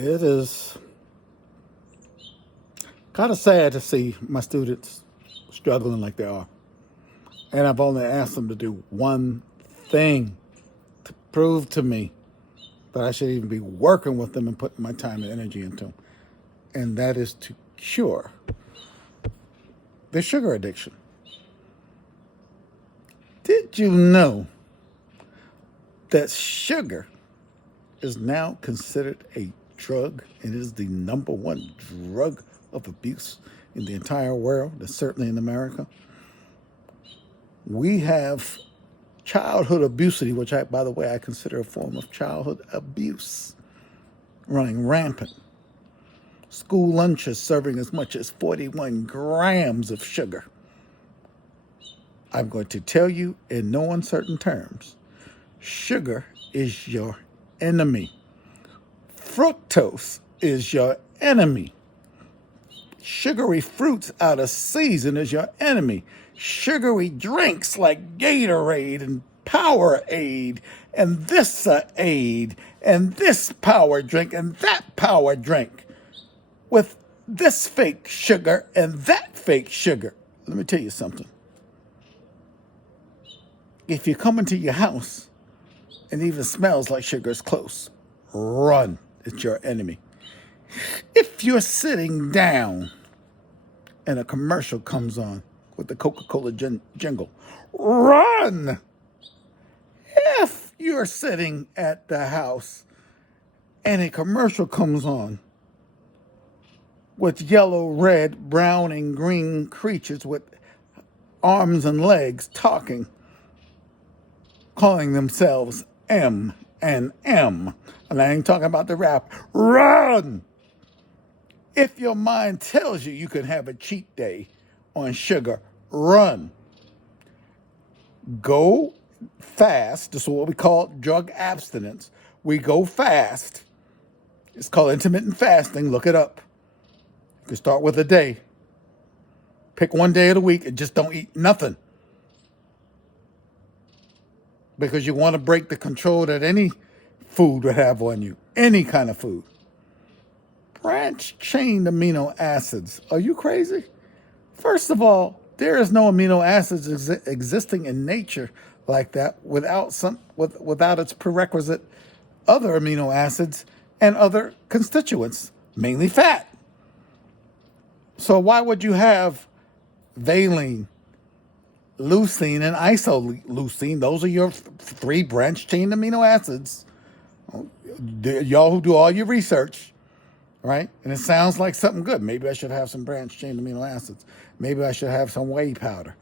It is kind of sad to see my students struggling like they are. And I've only asked them to do one thing to prove to me that I should even be working with them and putting my time and energy into them. And that is to cure their sugar addiction. Did you know that sugar is now considered a drug? It is the number one drug of abuse in the entire world, and certainly in America. We have childhood obesity, which by the way, I consider a form of childhood abuse, running rampant. School lunches serving as much as 41 grams of sugar. I'm going to tell you in no uncertain terms, sugar is your enemy. Fructose is your enemy. Sugary fruits out of season is your enemy. Sugary drinks like Gatorade and Powerade and this aid and this power drink and that power drink with this fake sugar and that fake sugar. Let me tell you something. If you come into your house and even smells like sugar is close, run. It's your enemy. If you're sitting down and a commercial comes on with the Coca-Cola jingle, run. If you're sitting at the house and a commercial comes on with yellow, red, brown, and green creatures with arms and legs talking, calling themselves M and M, and I ain't talking about the rap, run! If your mind tells you you can have a cheat day on sugar, run. Go fast. This is what we call drug abstinence. We go fast. It's called intermittent fasting. Look it up. You can start with a day. Pick one day of the week and just don't eat nothing. Because you want to break the control that any food would have on you. Any kind of food. Branch-chain amino acids. Are you crazy? First of all, there is no amino acids existing in nature like that without its prerequisite other amino acids and other constituents, mainly fat. So why would you have valine, leucine, and isoleucine? Those are your three branch-chain amino acids. Y'all who do all your research, right? And it sounds like something good. Maybe I should have some branch-chain amino acids. Maybe I should have some whey powder.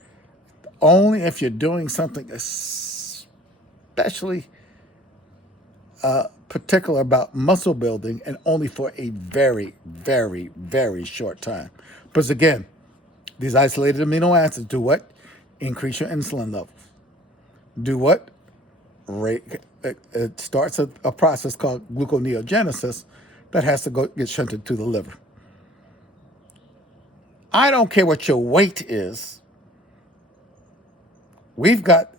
Only if you're doing something especially particular about muscle building, and only for a very, very, very short time. Because again, these isolated amino acids do what? Increase your insulin levels. Do what? It starts a process called gluconeogenesis that has to get shunted to the liver. I don't care what your weight is. We've got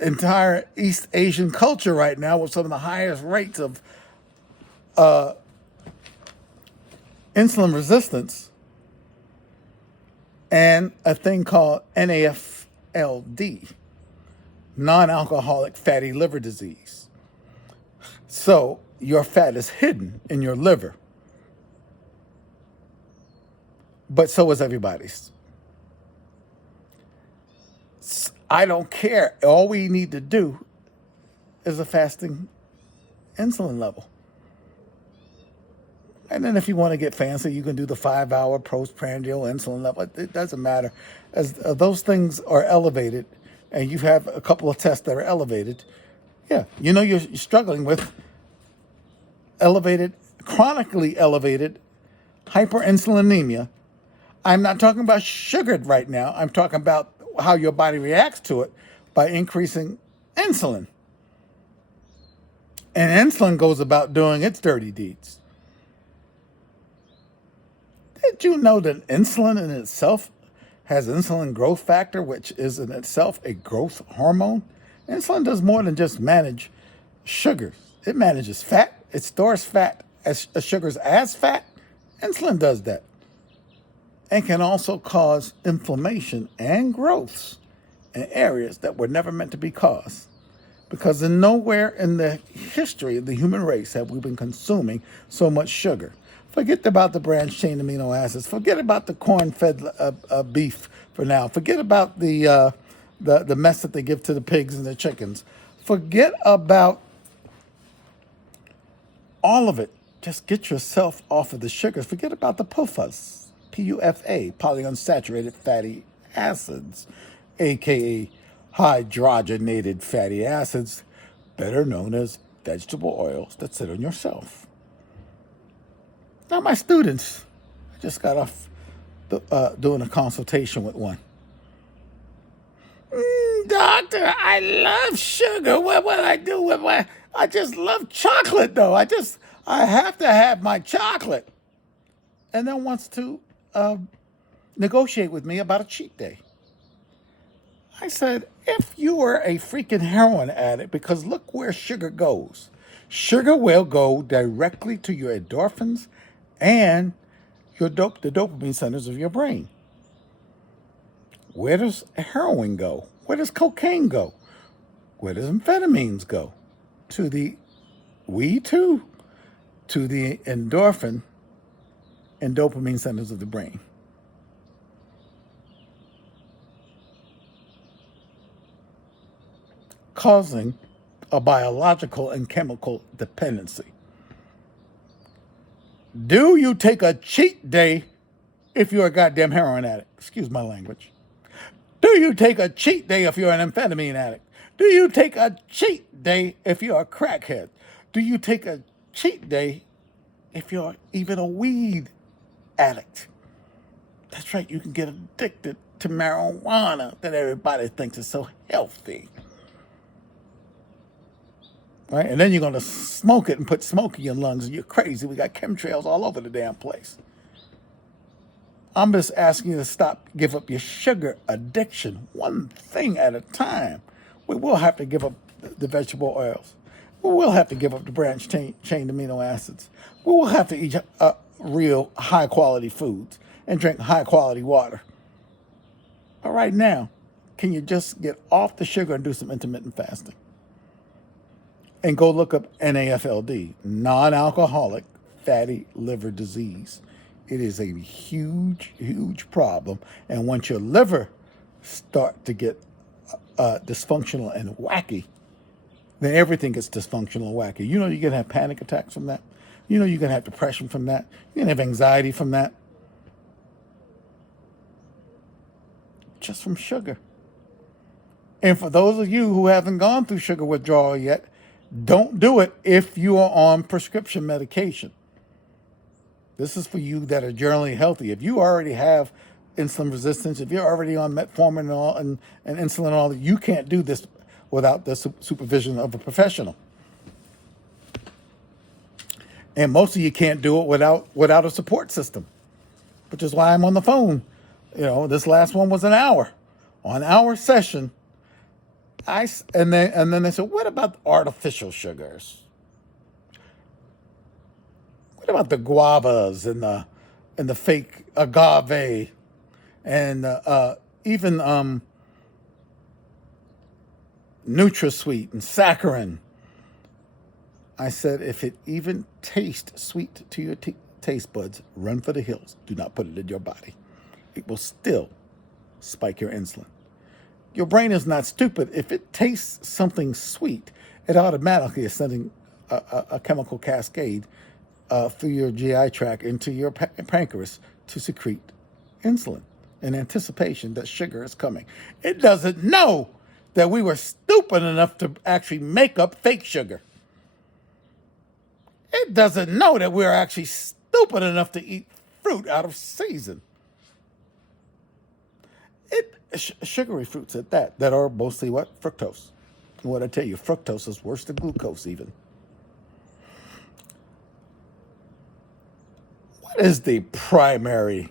entire East Asian culture right now with some of the highest rates of insulin resistance and a thing called NAFLD, non-alcoholic fatty liver disease. So your fat is hidden in your liver, but so is everybody's. I don't care. All we need to do is a fasting insulin level. And then if you want to get fancy, you can do the 5-hour postprandial insulin level. It doesn't matter. As those things are elevated, and you have a couple of tests that are elevated, yeah, you know you're struggling with chronically elevated hyperinsulinemia. I'm not talking about sugar right now. I'm talking about how your body reacts to it by increasing insulin. And insulin goes about doing its dirty deeds. Did you know that insulin in itself has insulin growth factor, which is in itself a growth hormone? Insulin does more than just manage sugars. It manages fat. It stores fat as sugars as fat, insulin does that, and can also cause inflammation and growths in areas that were never meant to be caused. Because in nowhere in the history of the human race have we been consuming so much sugar. Forget about the branched chain amino acids. Forget about the corn-fed beef for now. Forget about the mess that they give to the pigs and the chickens. Forget about all of it. Just get yourself off of the sugars. Forget about the PUFAs, PUFA, polyunsaturated fatty acids, aka hydrogenated fatty acids, better known as vegetable oils that sit on yourself. Now, my students, I just got off doing a consultation with one. Doctor, I love sugar. What will I do with my... I just love chocolate, though. I have to have my chocolate. And then wants to negotiate with me about a cheat day. I said, if you were a freaking heroin addict, because look where sugar goes. Sugar will go directly to your endorphins and the dopamine centers of your brain. Where does heroin go? Where does cocaine go? Where does amphetamines go? To the weed too, to the endorphin and dopamine centers of the brain. Causing a biological and chemical dependency. Do you take a cheat day if you're a goddamn heroin addict? Excuse my language. Do you take a cheat day if you're an amphetamine addict? Do you take a cheat day if you're a crackhead? Do you take a cheat day if you're even a weed addict? That's right, you can get addicted to marijuana that everybody thinks is so healthy. Right? And then you're going to smoke it and put smoke in your lungs, and you're crazy. We got chemtrails all over the damn place. I'm just asking you to give up your sugar addiction, one thing at a time. We will have to give up the vegetable oils. We will have to give up the branched chain amino acids. We will have to eat real high-quality foods and drink high-quality water. But right now, can you just get off the sugar and do some intermittent fasting? And go look up NAFLD, non-alcoholic fatty liver disease. It is a huge, huge problem. And once your liver start to get dysfunctional and wacky, then everything gets dysfunctional and wacky. You know you're going to have panic attacks from that. You know you're going to have depression from that. You're going to have anxiety from that. Just from sugar. And for those of you who haven't gone through sugar withdrawal yet, don't do it if you are on prescription medication. This is for you that are generally healthy. If you already have insulin resistance, if you're already on metformin and all and insulin and all, you can't do this without the supervision of a professional. And most of you can't do it without a support system, which is why I'm on the phone. You know, this last one was an hour. On our session, and then they said, what about artificial sugars? What about the guavas and the fake agave and even NutraSweet and saccharin? I said, if it even tastes sweet to your taste buds, run for the hills. Do not put it in your body. It will still spike your insulin. Your brain is not stupid. If it tastes something sweet, it automatically is sending a chemical cascade through your GI tract into your pancreas to secrete insulin in anticipation that sugar is coming. It doesn't know that we were stupid enough to actually make up fake sugar. It doesn't know that we're actually stupid enough to eat fruit out of season. Sugary fruits at that are mostly what? Fructose. And what I tell you, fructose is worse than glucose even. What is the primary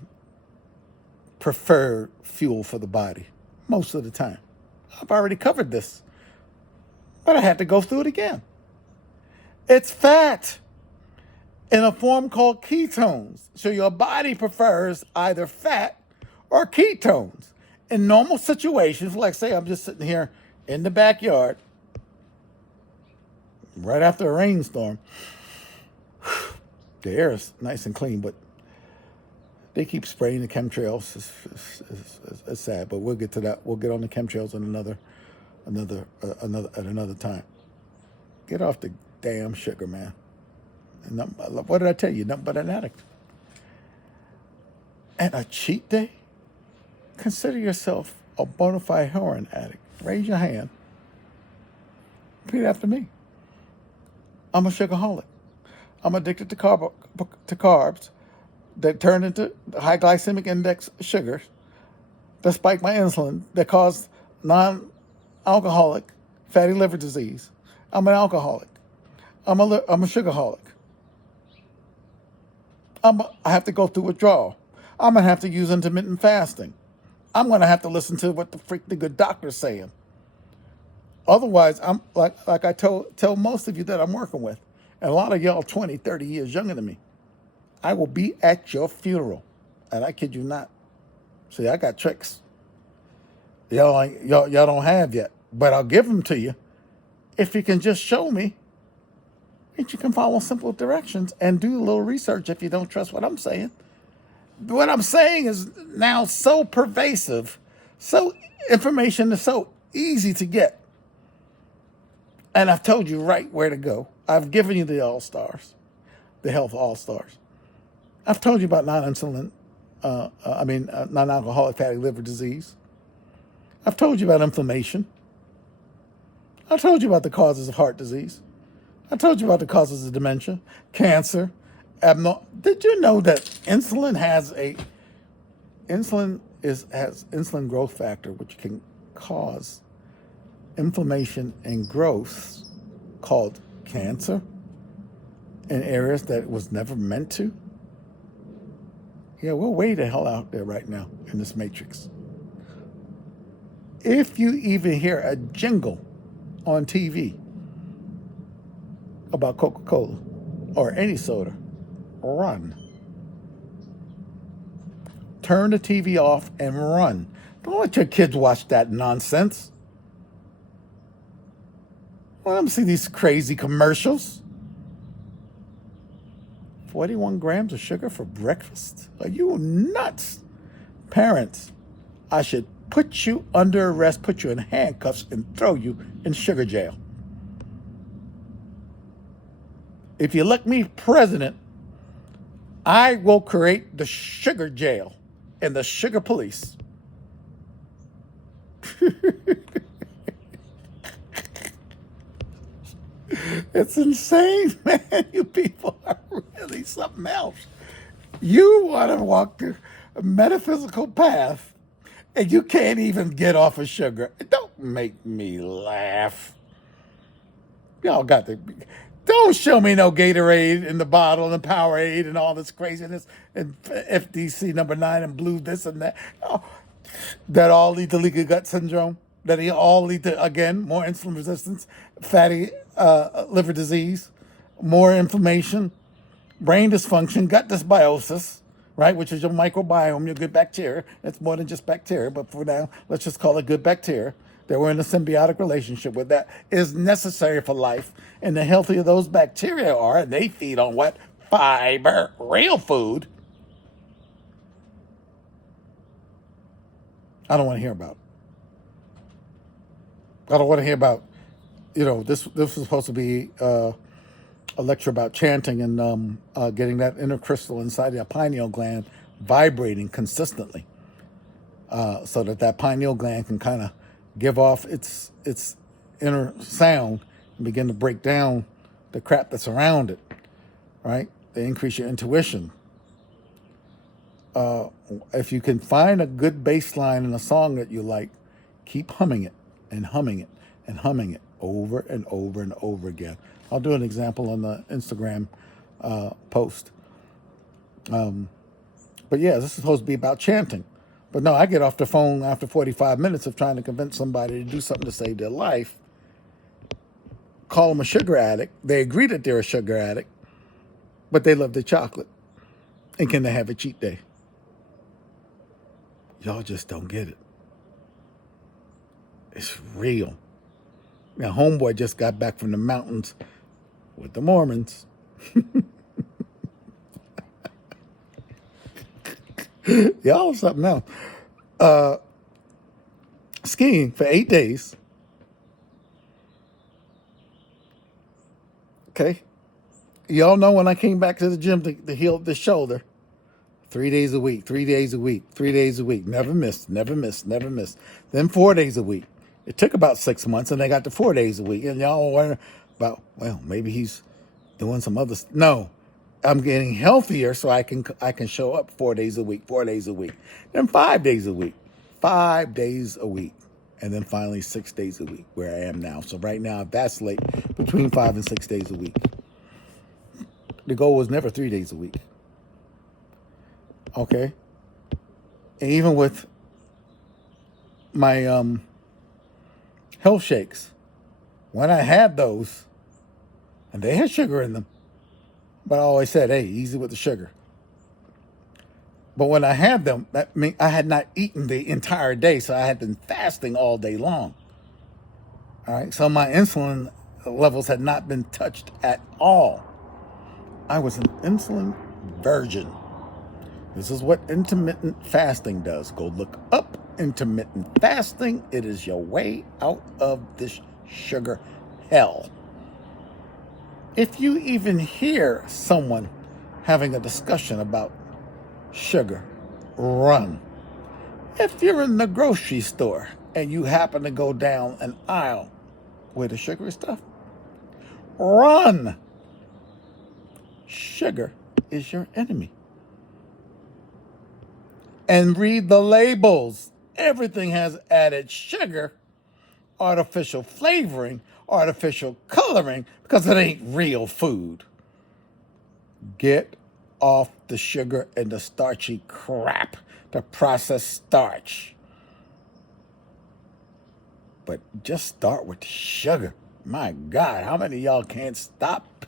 preferred fuel for the body? Most of the time. I've already covered this, but I had to go through it again. It's fat. in a form called ketones. So your body prefers either fat or ketones. In normal situations, like say I'm just sitting here in the backyard right after a rainstorm, the air is nice and clean, but they keep spraying the chemtrails. It's sad, but we'll get to that. We'll get on the chemtrails in another time. Get off the damn sugar, man. What did I tell you? Nothing but an addict. And a cheat day? Consider yourself a bona fide heroin addict. Raise your hand. Repeat after me. I'm a sugarholic. I'm addicted to carbs that turn into high glycemic index sugars that spike my insulin that cause non-alcoholic fatty liver disease. I'm an alcoholic. I'm a sugarholic. I have to go through withdrawal. I'm going to have to use intermittent fasting. I'm going to have to listen to what the freak the good doctor's saying. Otherwise, I'm like I tell most of you that I'm working with, and a lot of y'all 20, 30 years younger than me, I will be at your funeral. And I kid you not. See, I got tricks y'all don't have yet, but I'll give them to you if you can just show me that you can follow simple directions and do a little research if you don't trust what I'm saying. What I'm saying is now so pervasive, so information is so easy to get. And I've told you right where to go. I've given you the all-stars, the health all-stars. I've told you about non-alcoholic fatty liver disease. I've told you about inflammation. I've told you about the causes of heart disease. I told you about the causes of dementia, cancer, Did you know that insulin has insulin growth factor, which can cause inflammation and growth called cancer in areas that it was never meant to? Yeah, we're way the hell out there right now in this matrix. If you even hear a jingle on TV about Coca-Cola or any soda, run. Turn the TV off and run. Don't let your kids watch that nonsense. Let them see these crazy commercials. 41 grams of sugar for breakfast? Are you nuts? Parents, I should put you under arrest, put you in handcuffs, and throw you in sugar jail. If you elect me president, I will create the sugar jail and the sugar police. It's insane, man. You people are really something else. You want to walk the metaphysical path and you can't even get off of sugar. Don't make me laugh. Y'all got to... Don't show me no Gatorade in the bottle and Powerade and all this craziness and FDC number 9 and blue this and that. Oh, that all lead to leaky gut syndrome. That all lead to, again, more insulin resistance, fatty liver disease, more inflammation, brain dysfunction, gut dysbiosis, right, which is your microbiome, your good bacteria. It's more than just bacteria, but for now, let's just call it good bacteria. That we're in a symbiotic relationship with that is necessary for life. And the healthier those bacteria are, and they feed on what? Fiber, real food. I don't want to hear about. I don't want to hear about, this was supposed to be a lecture about chanting and getting that inner crystal inside the pineal gland vibrating consistently so that pineal gland can kind of give off its inner sound and begin to break down the crap that's around it, right? They increase your intuition. If you can find a good bass line in a song that you like, keep humming it and humming it and humming it over and over and over again. I'll do an example on the Instagram post. But yeah, this is supposed to be about chanting. But no, I get off the phone after 45 minutes of trying to convince somebody to do something to save their life. Call them a sugar addict. They agree that they're a sugar addict. but they love the chocolate. And can they have a cheat day? Y'all just don't get it. It's real. Now, homeboy just got back from the mountains with the Mormons. Y'all something else. Skiing for 8 days. Okay. Y'all know when I came back to the gym to heal the shoulder, 3 days a week, 3 days a week, 3 days a week. Never missed, never missed, never missed. Then 4 days a week. It took about 6 months, and they got to 4 days a week. And y'all wonder about, well, maybe he's doing some other stuff. No, I'm getting healthier so I can show up 4 days a week, 4 days a week. Then 5 days a week, 5 days a week. And then finally 6 days a week, where I am now. So right now, that's late, between 5 and 6 days a week. The goal was never 3 days a week. Okay? And even with my health shakes, when I had those, and they had sugar in them, but I always said, hey, easy with the sugar. But when I had them, that meant I had not eaten the entire day, so I had been fasting all day long. All right, so my insulin levels had not been touched at all. I was an insulin virgin. This is what intermittent fasting does. Go look up intermittent fasting. It is your way out of this sugar hell. If you even hear someone having a discussion about sugar, run. If you're in the grocery store and you happen to go down an aisle with the sugary stuff, run. Sugar is your enemy. And read the labels. Everything has added sugar, artificial flavoring, artificial coloring, because it ain't real food. Get off the sugar and the starchy crap, the processed starch. But just start with sugar. My God, how many of y'all can't stop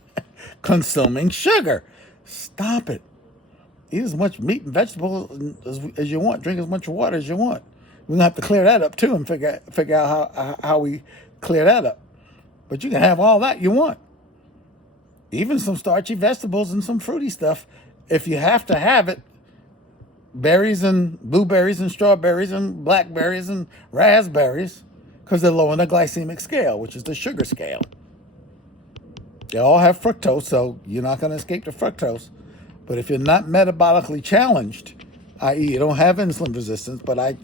consuming sugar? Stop it. Eat as much meat and vegetables as you want. Drink as much water as you want. We're going to have to clear that up too and figure out how we clear that up. But you can have all that you want. Even some starchy vegetables and some fruity stuff. If you have to have it, berries and blueberries and strawberries and blackberries and raspberries, because they're low on the glycemic scale, which is the sugar scale. They all have fructose, so you're not going to escape the fructose. But if you're not metabolically challenged, i.e. you don't have insulin resistance, but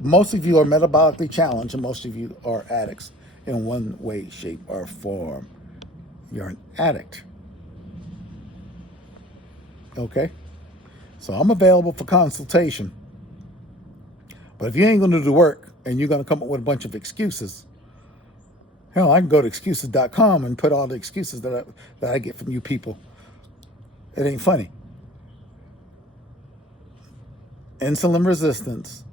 most of you are metabolically challenged and most of you are addicts in one way, shape, or form. You're an addict. Okay? So I'm available for consultation. But if you ain't going to do the work and you're going to come up with a bunch of excuses, hell, I can go to excuses.com and put all the excuses that I get from you people. It ain't funny. Insulin resistance,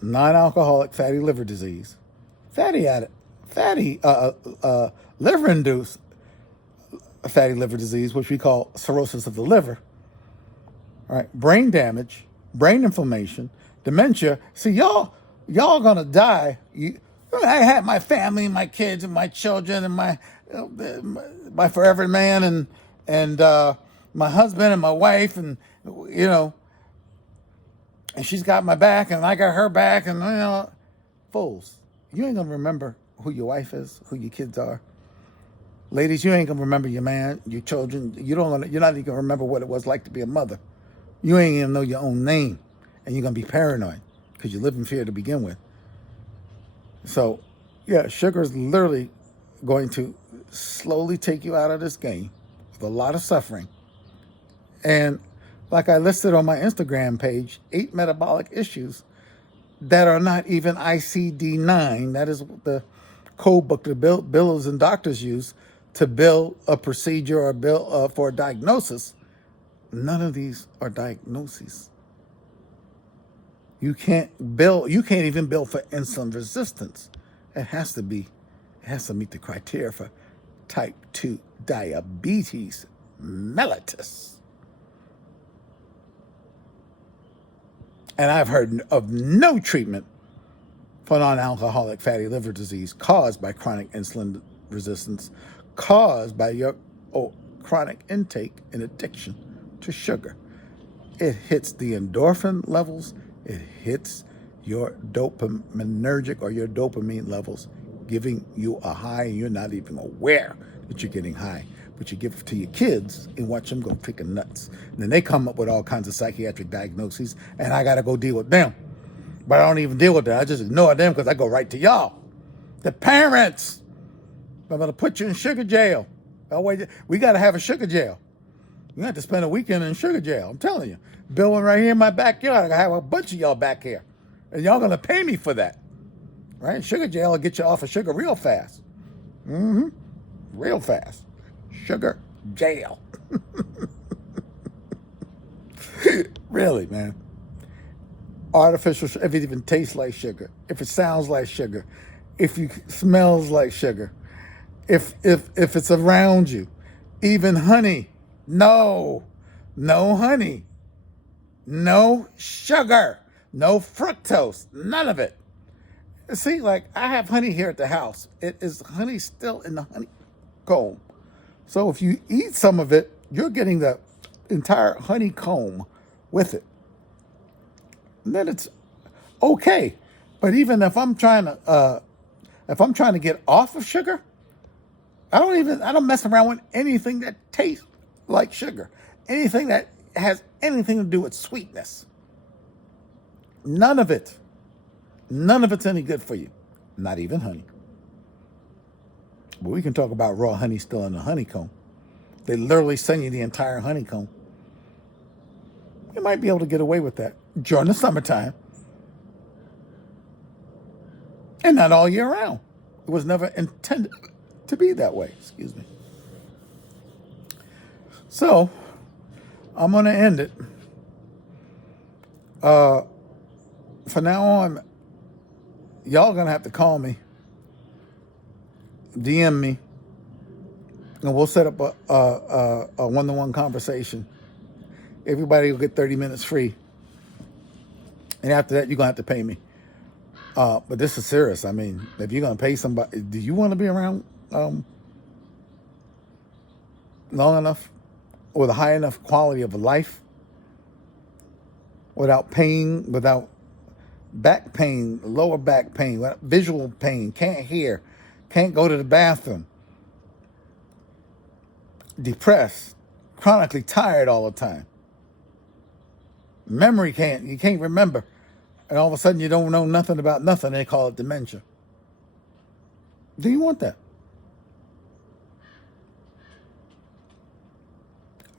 non-alcoholic fatty liver disease, liver-induced fatty liver disease, which we call cirrhosis of the liver. All right, brain damage, brain inflammation, dementia. See, y'all gonna die. I had my family, my kids, and my children, and my forever man, and my husband and my wife, and and she's got my back, and I got her back, and fools. You ain't gonna remember who your wife is, who your kids are. Ladies, you ain't gonna remember your man, your children. You're not even gonna remember what it was like to be a mother. You ain't even know your own name, and you're gonna be paranoid because you live in fear to begin with. So, yeah, sugar is literally going to slowly take you out of this game with a lot of suffering. And like I listed on my Instagram page, 8 metabolic issues that are not even ICD-9. That is the code book the billers and doctors use to bill a procedure or bill for a diagnosis. None of these are diagnoses. You can't even bill for insulin resistance. It has to meet the criteria for type 2 diabetes, mellitus. And I've heard of no treatment for non-alcoholic fatty liver disease caused by chronic insulin resistance, caused by your chronic intake and addiction to sugar. It hits the endorphin levels, it hits your dopaminergic or your dopamine levels, giving you a high, and you're not even aware that you're getting high. But you give it to your kids and watch them go freaking nuts. And then they come up with all kinds of psychiatric diagnoses, and I got to go deal with them. But I don't even deal with them. I just ignore them because I go right to y'all. The parents. I'm going to put you in sugar jail. We got to have a sugar jail. You have to spend a weekend in sugar jail. I'm telling you. Building right here in my backyard. I have a bunch of y'all back here. And y'all going to pay me for that. Right? Sugar jail will get you off of sugar real fast. Real fast. Sugar jail. Really, man. Artificial, if it even tastes like sugar, if it sounds like sugar, if it smells like sugar, if it's around you, even honey. No honey, no sugar, no fructose, none of it. See, like I have honey here at the house. It is honey still in the honeycomb. So if you eat some of it, you're getting the entire honeycomb with it. And then it's okay. But even if I'm trying to get off of sugar, I don't mess around with anything that tastes like sugar. Anything that has anything to do with sweetness. None of it. None of it's any good for you. Not even honey. But we can talk about raw honey still in the honeycomb. They literally send you the entire honeycomb. You might be able to get away with that during the summertime. And not all year round. It was never intended to be that way. Excuse me. So, I'm going to end it. For now on, y'all going to have to call me, DM me, and we'll set up a one-to-one conversation. Everybody will get 30 minutes free. And after that, you're going to have to pay me. But this is serious. I mean, if you're going to pay somebody, do you want to be around long enough with a high enough quality of life without pain, without back pain, lower back pain, without visual pain, can't hear, can't go to the bathroom, depressed, chronically tired all the time, memory you can't remember, and all of a sudden you don't know nothing about nothing, they call it dementia. Do you want that?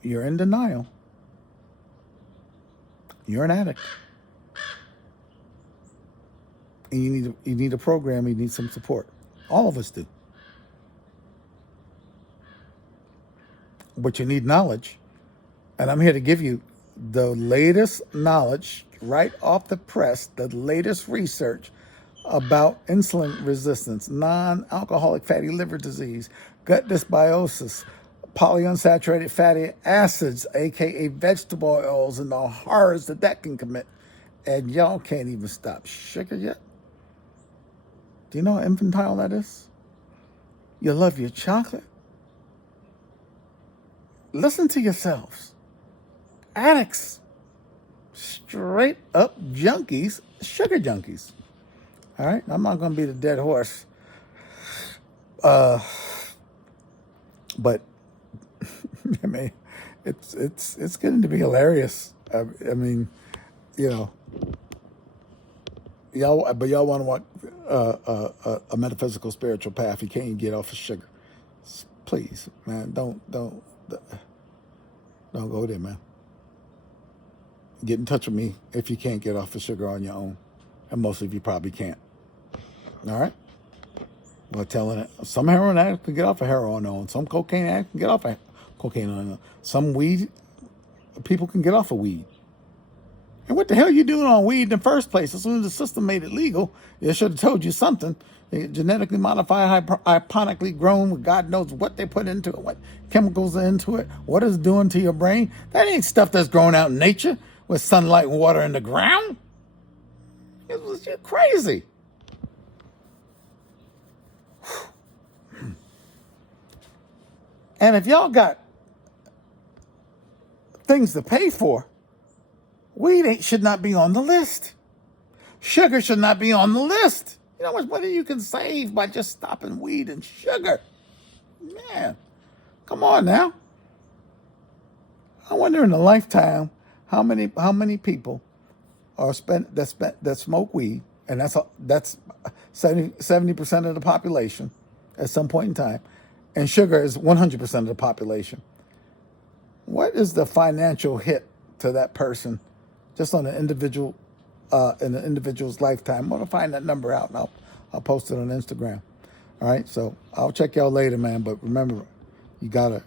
You're in denial. You're an addict. And you need a program, you need some support. All of us do. But you need knowledge. And I'm here to give you the latest knowledge right off the press, the latest research about insulin resistance, non-alcoholic fatty liver disease, gut dysbiosis, polyunsaturated fatty acids, aka vegetable oils, and the horrors that can commit. And y'all can't even stop sugar yet. Do you know how infantile that is? You love your chocolate? Listen to yourselves. Addicts. Straight up junkies, sugar junkies. All right? I'm not going to be the dead horse. But I mean, it's getting to be hilarious. I mean, you know, y'all want to walk a metaphysical spiritual path. You can't get off of sugar. Please, man, don't go there, man. Get in touch with me if you can't get off of sugar on your own, and most of you probably can't. All right. Well, telling it, some heroin addicts can get off of heroin on their own. Some cocaine addicts can get off of cocaine on their own. Some weed people can get off of weed. And what the hell you doing on weed in the first place? As soon as the system made it legal, it should have told you something. Genetically modified, hydroponically grown, with God knows what they put into it, what chemicals are into it, what it's doing to your brain. That ain't stuff that's growing out in nature with sunlight and water in the ground. You're crazy. And if y'all got things to pay for, weed should not be on the list. Sugar should not be on the list. You know how much money you can save by just stopping weed and sugar? Man, come on now. I wonder in a lifetime how many people are that smoke weed, and that's 70% of the population at some point in time, and sugar is 100% of the population. What is the financial hit to that person just on an individual in an individual's lifetime? I'm gonna find that number out and I'll post it on Instagram. All right, so I'll check y'all later, man. But remember, you gotta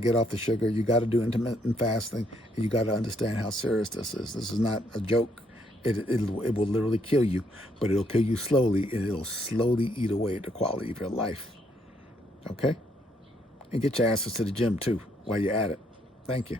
get off the sugar. You gotta do intermittent fasting, and you gotta understand how serious this is. This is not a joke. It will literally kill you, but it'll kill you slowly, and it'll slowly eat away at the quality of your life. Okay, and get your asses to the gym too while you're at it. Thank you.